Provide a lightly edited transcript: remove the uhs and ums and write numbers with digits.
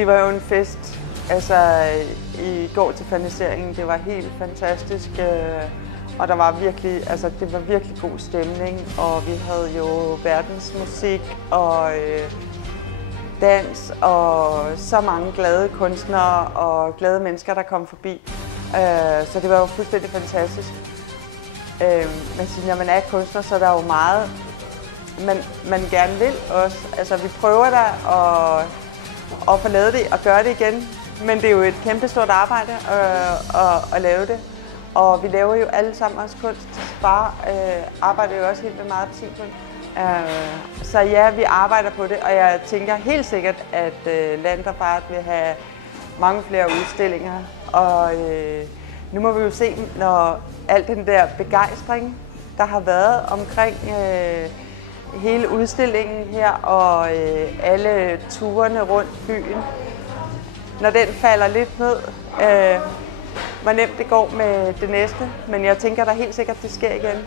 Det var jo en fest. Altså, i går til faniseringen, det var helt fantastisk. Og der var virkelig, altså, det var virkelig god stemning. Og vi havde jo verdensmusik og dans og så mange glade kunstnere og glade mennesker, der kom forbi. Så det var jo fuldstændig fantastisk. Men når man er kunstner, så er der jo meget, man gerne vil også. Altså, vi prøver da at få lavet det og gøre det igen. Men det er jo et kæmpestort arbejde at lave det. Og vi laver jo alle sammen også kunst. Bare arbejder jo også helt med meget timekunst. Så ja, vi arbejder på det, og jeg tænker helt sikkert, at Land og Fart vil have mange flere udstillinger. Og nu må vi jo se, når al den der begejstring, der har været omkring hele udstillingen her og alle turene rundt byen, når den falder lidt ned, hvor nemt det går med det næste. Men jeg tænker da helt sikkert, det sker igen.